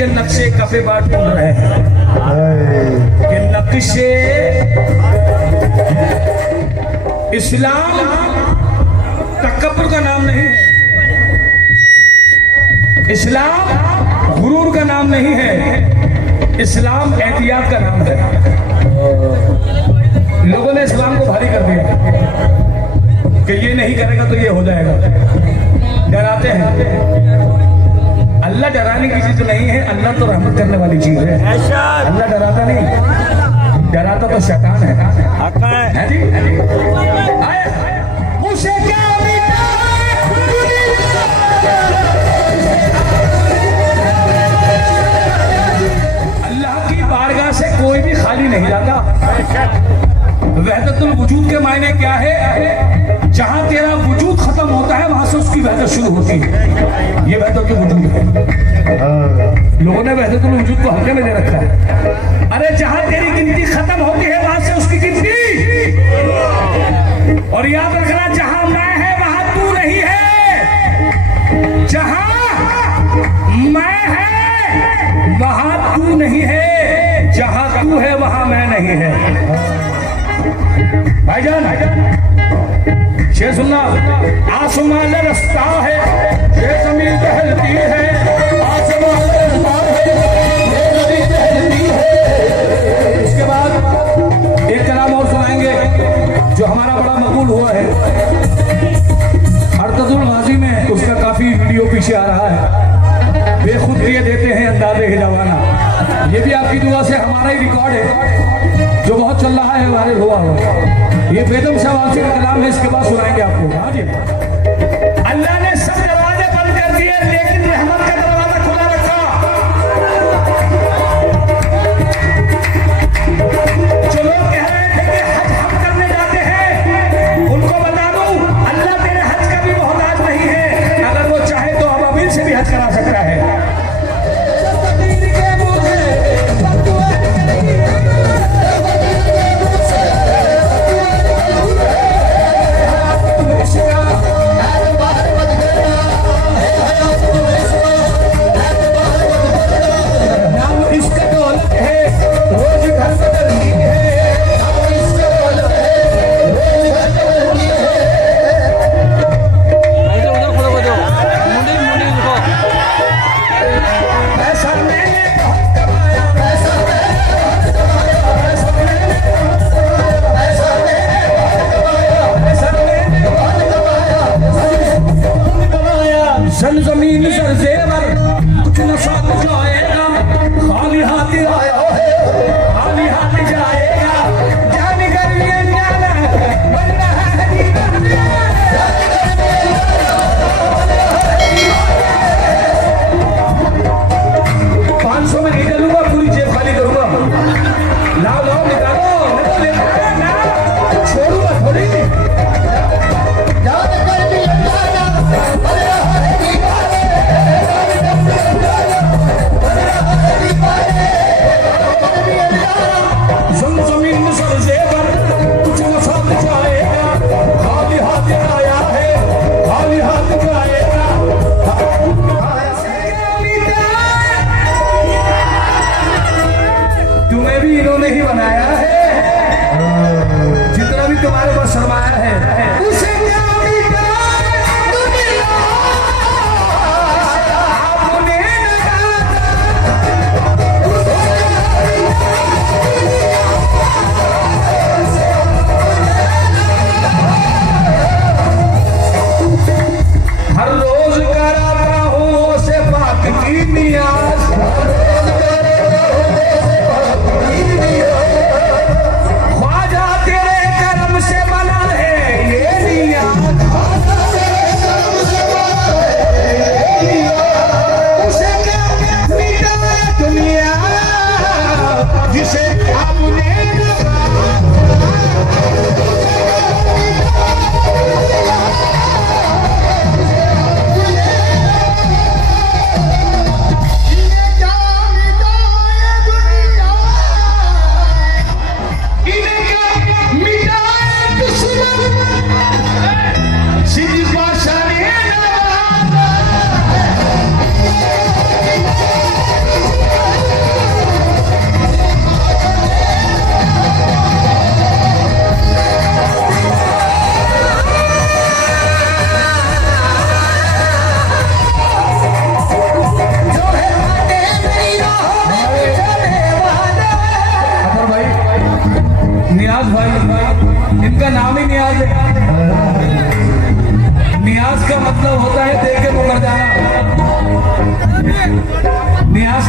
के नक्शे कफे बार ढूंढ रहे हैं कि नक्शे इस्लाम तकब्बुर का नाम नहीं है, इस्लाम गुरूर का नाम नहीं है, इस्लाम एहतियात का नाम है। लोगों ने इस्लाम को भारी कर दिया कि ये नहीं करेगा तो ये हो जाएगा, डराते हैं। अल्लाह डराने की चीज नहीं है, अल्लाह तो रहमत करने वाली चीज है। अल्लाह डराता नहीं, डराता तो शैतान है जी? मुझसे क्या अल्लाह की बारगाह से कोई भी खाली नहीं जाता। वहदतुल वजूद के मायने क्या है? जहां तेरा वजूद खत्म होता है वहां से उसकी वहदत शुरू होती है। ये वहदतुल वजूद है। लोगों ने वहदतुल वजूद को हल्के में ले रखा है। अरे जहां तेरी गिनती खत्म होती है वहां से उसकी गिनती। और याद रखना, जहां मैं है वहां तू नहीं है, जहां मैं है वहां तू नहीं है, जहां तू है वहां मैं नहीं है। भाईजान शेर सुनना, आसमान रास्ता है ये जमीन टहलती है, आसमान रास्ता है ये जमीन टहलती है। इसके बाद एक कलाम और सुनाएंगे जो हमारा बड़ा मकबूल हुआ है, अर्तजुल गाजी में उसका काफी वीडियो पीछे आ रहा है। बेखुद लिए देते हैं अंदाज़े हिलावाना, ये भी आपकी दुआ से हमारा ही रिकॉर्ड है जो बहुत चल रहा है, वायरल हुआ हो। ये बेदम शाहवासी का कलाम है, इसके बाद सुनाएंगे आपको। हाँ जी, अल्लाह ने सब दरवाजे बंद कर दिए लेकिन रहमत का दरवाजा खुला रखा। जो लोग कह रहे थे कि हज हम करने जाते हैं, उनको बता दूं अल्लाह तेरे हज का भी मोहताज नहीं है। अगर वो चाहे तो अबाबिल से भी हज करा सकता है। जमीन सरजेवर कुछ न साथ जाएगा, खाली हाथ आया है खाली हाथ जाएगा। जान करिए जाना बनना है 500 में नहीं चलूंगा, पूरी जेब खाली करूंगा। लाओ लाओ निकालो, छोड़ूंगा थोड़ी। तुम्हें भी इन्होंने ही बनाया है, जितना भी तुम्हारे पास सरमाया है उसे क्या मिटा दुनिया आपने हर रोज कराता हूँ उसे पाक की नियाज, हर रोज कराता हूँ उसे पाक की नियाज।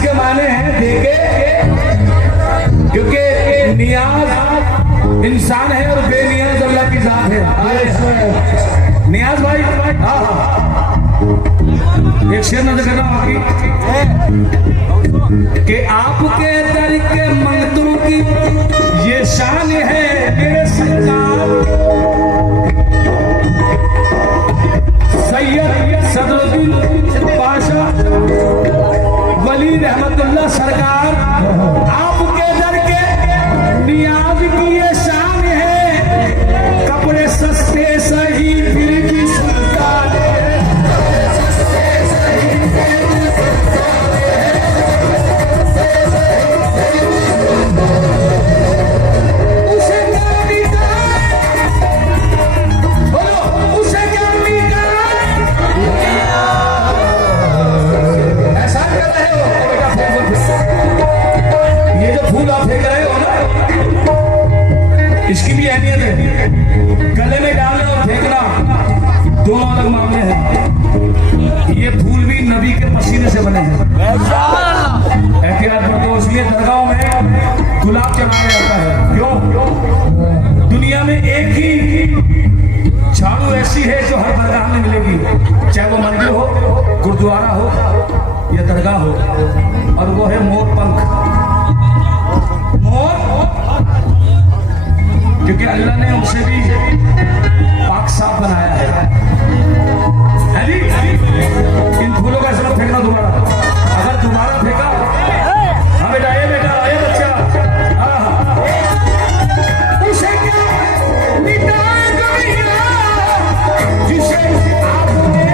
के माने हैं देके, क्योंकि नियाज इंसान है और बेनियाज अल्लाह की जात है। नियाज भाई, हाँ हाँ, एक शेर नजर करना बाकी कि आपके दर के मंगतों की ये शान है मेरे सरकार। सैयद सदरुद्दीन पाशा वली रहमतुल्लाह सरकार, आपके दर के नियाज की ये शान है, कपड़े सस्ते सही फिर भी सुल्तान है। इसकी भी अहमियत है, गले में डालना और फेंकना दोनों अलग मामले हैं। ये फूल भी नबी के पसीने से बने हैं। एहतियात बरतो, इसलिए दरगाहों में गुलाब चढ़ाया जाता है। क्यों? दुनिया में एक ही झाड़ू ऐसी है जो हर दरगाह में मिलेगी, चाहे वो मंदिर हो, गुरुद्वारा हो या दरगाह हो, और वो है मोर पंख। मोर, क्योंकि अल्लाह ने उसे भी पाक साफ बनाया है। इन फूलों का इसमें फेंकना दोबारा, अगर दोबारा फेंका, हाँ बेटा, ये बेटा, ये बच्चा, उसे क्या मिटाएगा जिसे आपने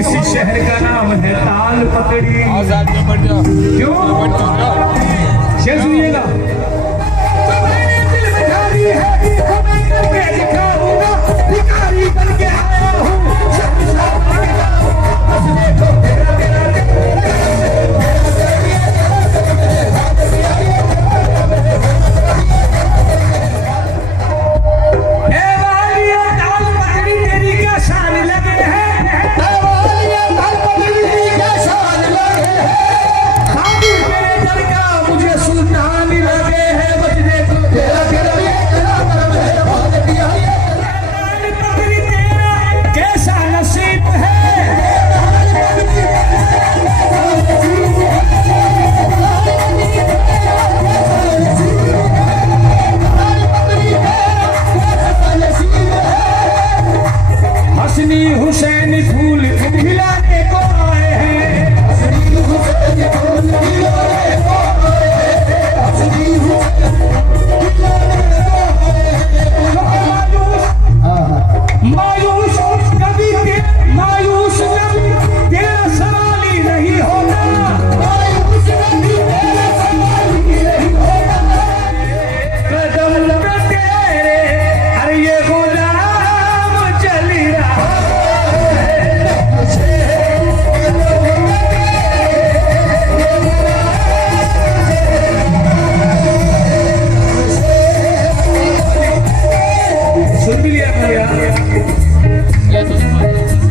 इस शहर का नाम है ताल पकड़ी। क्यों? शेर सुनिएगा। हुसैन फूल खिलाने को आए हैं। मायूस कभी तेरा सवाल ही नहीं होता। कदम पे तेरे हर ये गुलाम चली रहा।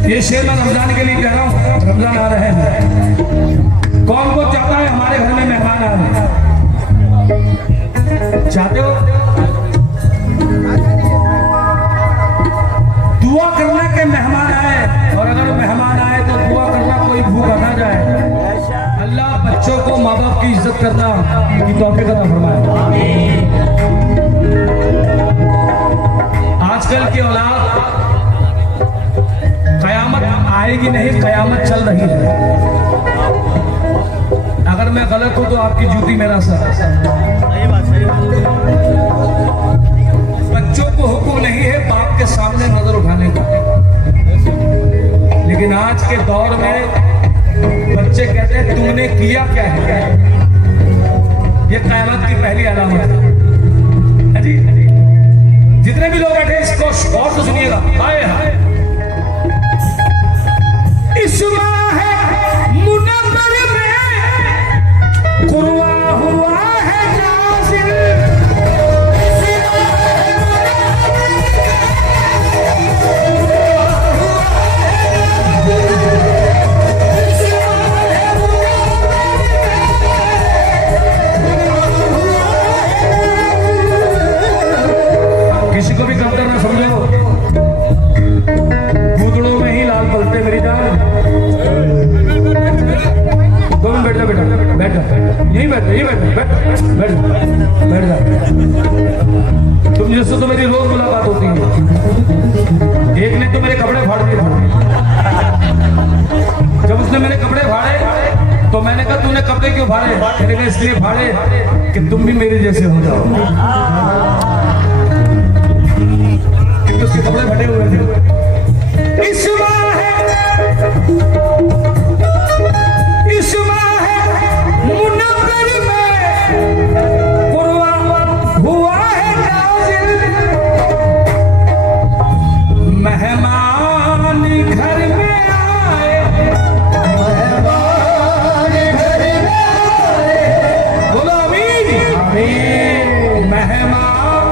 ये शेर मैं रमजान के लिए कह रहा हूँ। रमजान आ रहे हैं, कौन को चाहता है हमारे घर में मेहमान आ रहे हैं? चाहते हो? दुआ करना के मेहमान आए, और अगर मेहमान आए तो दुआ करना कोई भूखा ना जाए। अल्लाह बच्चों को माँ बाप की इज्जत करना की तौफीक अता फरमाए। आजकल की औलाद कयामत आएगी नहीं, कयामत चल रही है। अगर मैं गलत हूं तो आपकी जूती मेरा सर। बच्चों को हुक्म नहीं है बाप के सामने नजर उठाने का, लेकिन आज के दौर में बच्चे कहते हैं तुमने किया क्या है। ये कयामत की पहली अलामत है जी। जितने भी लोग बैठे इसको गौर से सुनिएगा। हाय हाय इस माह मुनव्वर में कुर्वा हुआ है नाज़िल। किसी को भी कमतर ना समझो, भूतड़ों में ही लाल पलते मेरी जान। दो मिनट बैठ जा बेटा, बैठ जा, यहीं बैठ जा, यहीं बैठ जा। तुम जिससे तो मेरी रोज मुलाकात होती है। एक ने तो मेरे कपड़े फाड़ दिए थे। जब उसने मेरे कपड़े फाड़े तो मैंने कहा तूने कपड़े क्यों फाड़े? मैंने कहा इसलिए फाड़े कि तुम भी मेरे जैसे हो जाओ। क्योंकि उसके कपड़े फटे हुए थे। इस माह मुनव्वर में कुर्वा हुआ है नाज़िल। मेहमान घर में आए, घर में आए। बोलो आमीन। मेहमान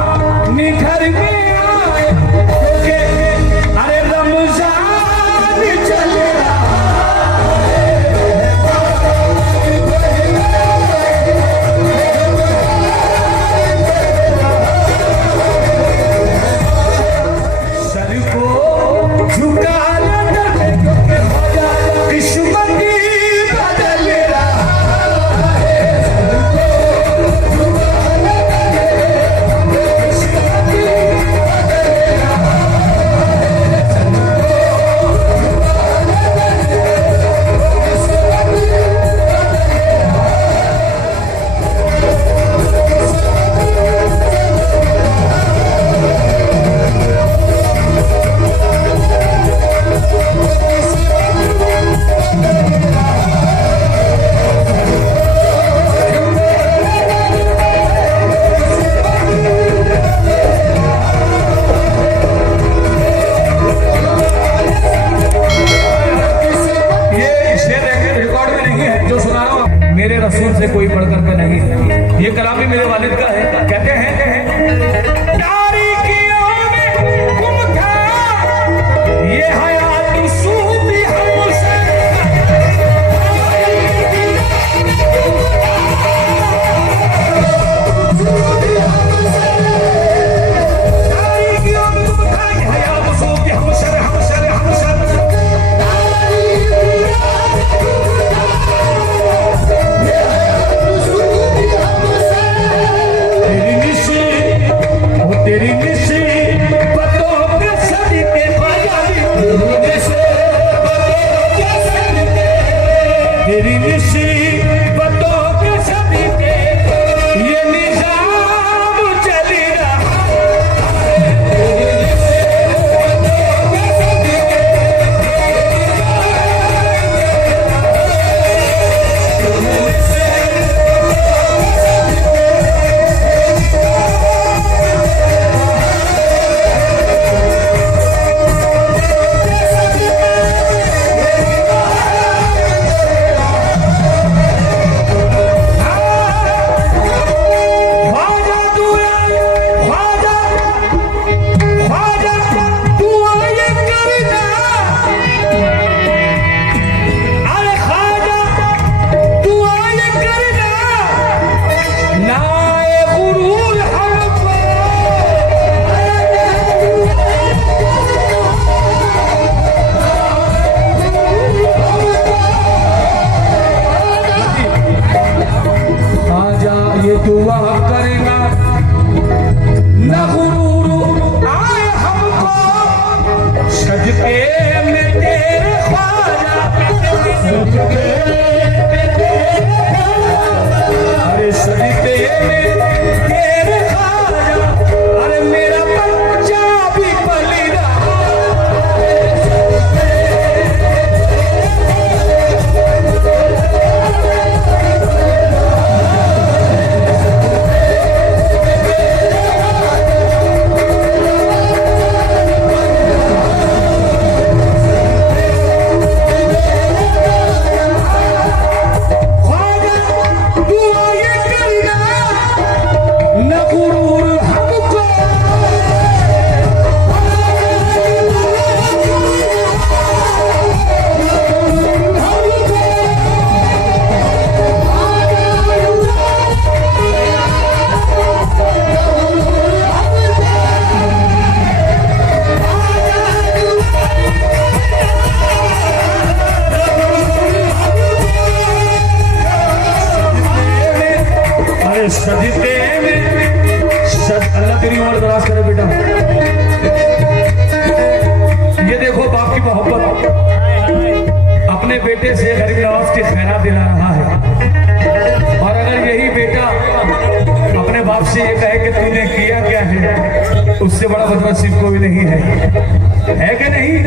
किसको भी नहीं है कि नहीं?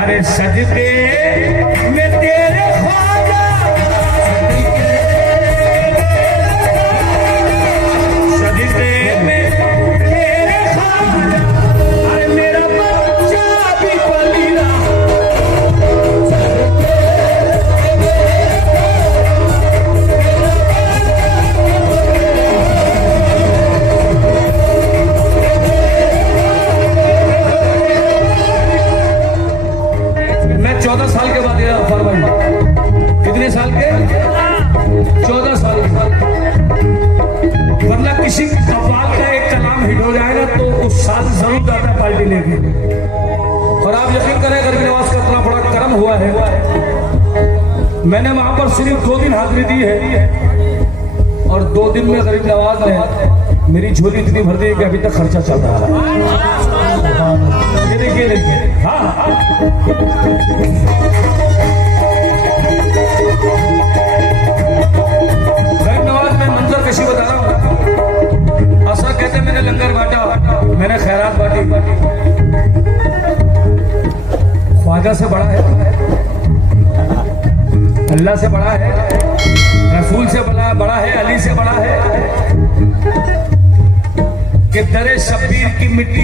अरे सजदे में तेरे ख्वाजा, सजदे में तेरे ख्वाजा, अरे मेरा बच्चा भी पलीदा। मैं 14 साल के बाद यह फरमाई। कितने साल के? 14 साल के। वरना किसी कव्वाल का एक कलाम हिट हो जाएगा तो उस साल जरूर जाता है पार्टी लेके। और आप यकीन करें गरीब नवाज का इतना बड़ा कर्म हुआ है, मैंने वहां पर सिर्फ 2 दिन हाजिरी दी है और 2 दिन में गरीब नवाज ने मेरी झोली इतनी भर दी है कि अभी तक खर्चा चल रहा है। ये देखिए, हाँ गरीब नवाज में मंजर कशी बता रहा हूँ। ऐसा कहते मैंने लंगर बांटा, मैंने खैरात बांटी। ख्वाजा से बड़ा है, अल्लाह से बड़ा है, रसूल से बड़ा है, अली से बड़ा है कि दरे शब्बीर की मिट्टी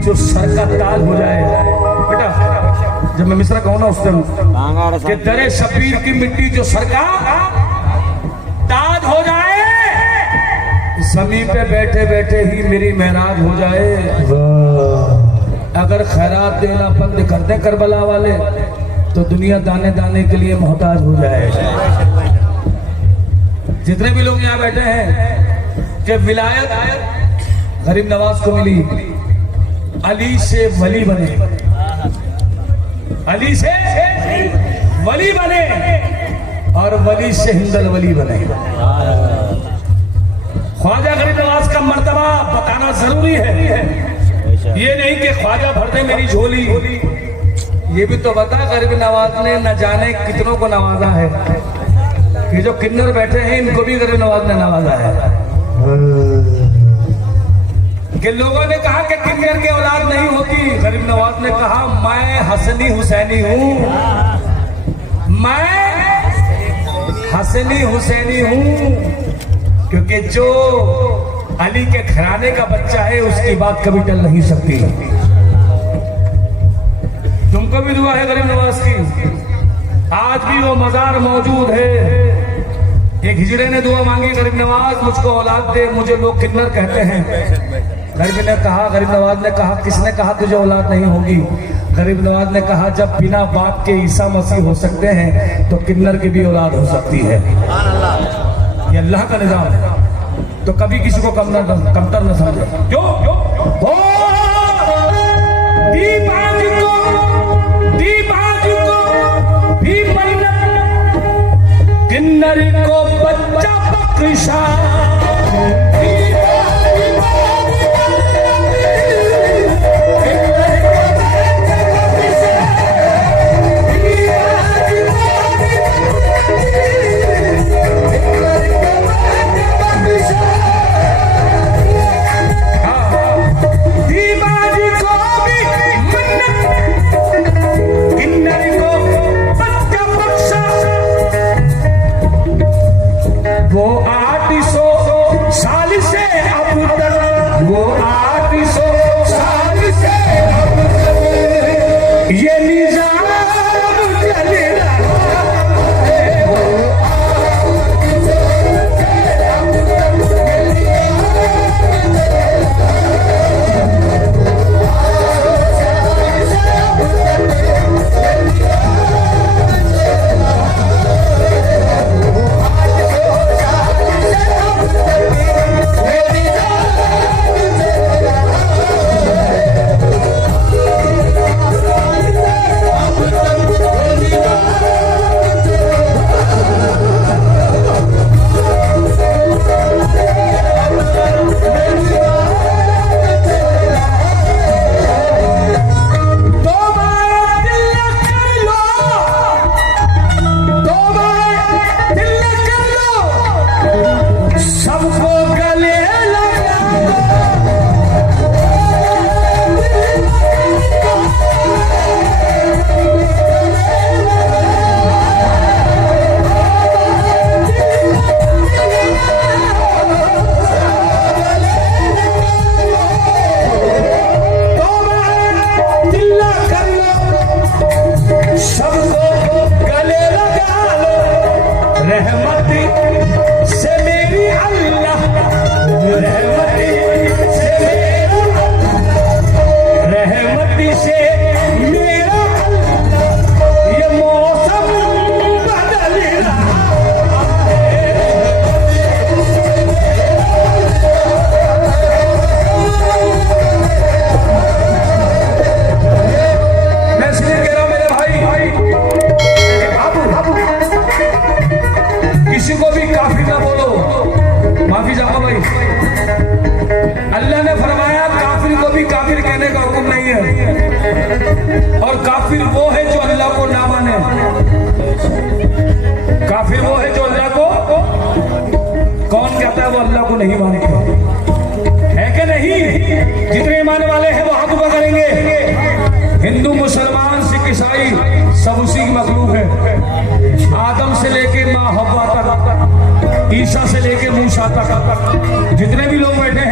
जो सर का ताज हो जाए। बेटा जब मैं मिश्रा कहूँ ना उस टाइम कि दरे शब्बीर की मिट्टी जो सर का ताज हो जाए, ज़मीन पे बैठे बैठे ही मेरी मेहराज हो जाए। अगर खैरात देना बंद कर दे करबला वाले तो दुनिया दाने दाने के लिए मोहताज हो जाए। जितने भी लोग यहाँ बैठे हैं कि विलायत गरीब नवाज को मिली, अली से वली बने, अली से वली बने और वली से हिंदल वली बने। ख्वाजा गरीब नवाज का मर्तबा बताना जरूरी है। ये नहीं कि ख्वाजा भर दे मेरी झोली, ये भी तो बता गरीब नवाज ने न जाने कितनों को नवाजा है। कि जो किन्नर बैठे हैं इनको भी गरीब नवाज ने नवाजा है। कि लोगों ने कहा कि किन्नर की औलाद नहीं होती, गरीब नवाज ने कहा मैं हसनी हुसैनी हूँ, मैं हसनी हुसैनी हूँ। क्योंकि जो अली के घराने का बच्चा है उसकी बात कभी टल नहीं सकती। तुमको भी दुआ है गरीब नवाज की, आज भी वो मजार मौजूद है। एक हिजड़े ने दुआ मांगी, गरीब नवाज मुझको औलाद दे, मुझे लोग किन्नर कहते हैं। गरीब नवाज ने कहा किसने कहा तुझे औलाद नहीं होगी? गरीब नवाज ने कहा जब बिना बाप के ईसा मसीह हो सकते हैं तो किन्नर की भी औलाद हो सकती है। ये अल्लाह का निजाम है, तो कभी किसी को कमतर न समझे। क्यों दीपाज को भी किन्नर को बच्चा बख्शा, वो 800 कि नहीं, जितने ईमान वाले हैं वो हाथ ऊपर करेंगे। हिंदू, मुसलमान, सिख, ईसाई सब उसी की मखलूक है। आदम से लेके माँ हव्वा तक, ईसा से लेके मूसा तक, जितने भी लोग बैठे